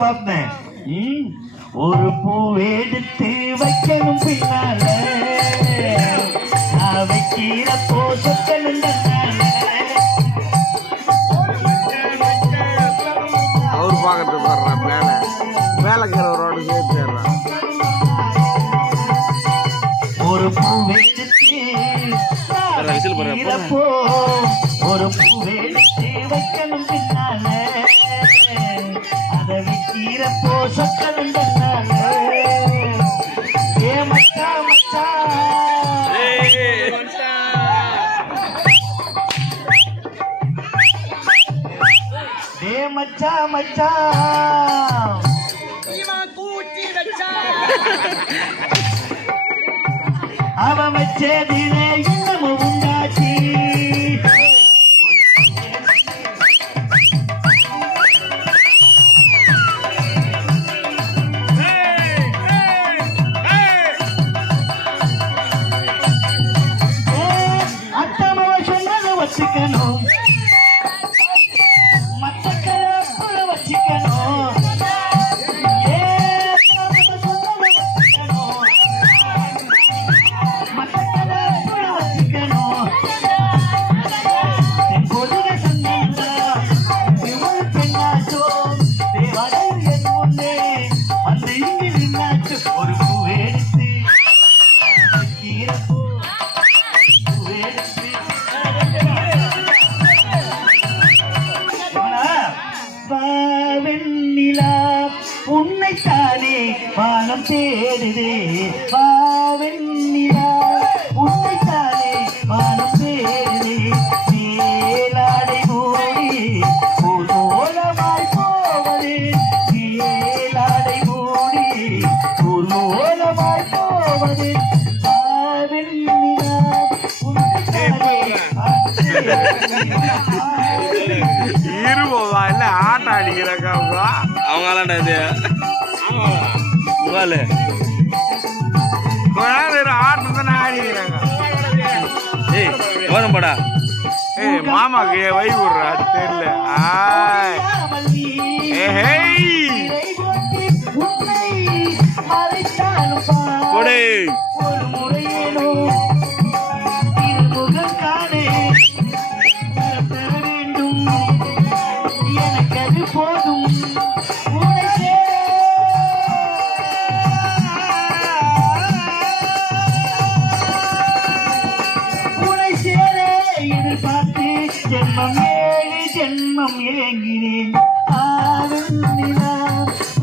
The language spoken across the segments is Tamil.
பார்த்தேன் ம், ஒரு பூவெடுத்து வைக்கணும் பின்னால. நான் வைக்கிறப்போ சொக்கணும் தன்னால. அவர் பார்க்கறது பாடுறா மேலே. மேலே இருக்கிறவரோட சேர்த்துறான் ஒரு போடுறா. வைக்கிறப்போ ஒரு பூவெடுத்து அதை வைக்கிறப்போ சொக்கணும் ஏ மச்சா மச்சா. ஏ மச்சா மச்சா. அவன் வச்சதிலே chicken on. வானம் தேடுதே வாவெண்ணிலா உன்னைத்தானே வானம் தேடுதே. மேலாடை மூடி பூர்ணோலமாய் போவதே. மேலாடை மூடி பூர்ணோலமாய் போவதே. வாவெண்ணிலா உன்னைத்தானே இருபோவா இல்லை ஆட்டம் அடிக்கிறாங்க அவங்க அவங்க ஆளாண்டா இது? முகாலு ஆட்டம் தானே ஆடிக்கிறாங்க. ஏய் வரும் படா. ஏய் மாமாக்கு வை விடுறா? தெரியல. ஆய். ஏஹேய் கொடு ஏங்கினேன் ஆடும் நிலா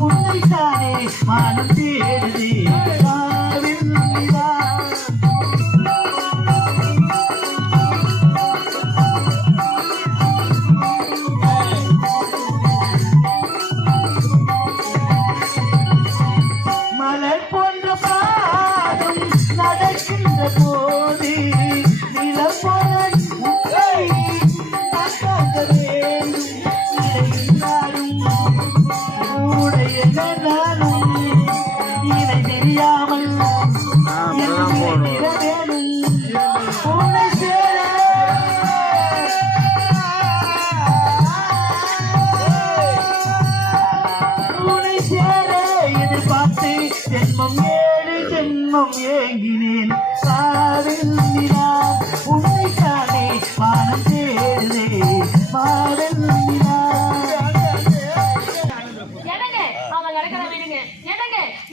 உன்னை தானே மானம் தேடுதே. காத்து ஜென்மம் ஏழு ஜென்மம் ஏங்கினேன். காதல் நிலா உன்னை தானே வானம் தேடுதே. காதல் நிலா.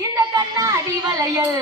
இந்த கண்ணாடி வளையல்.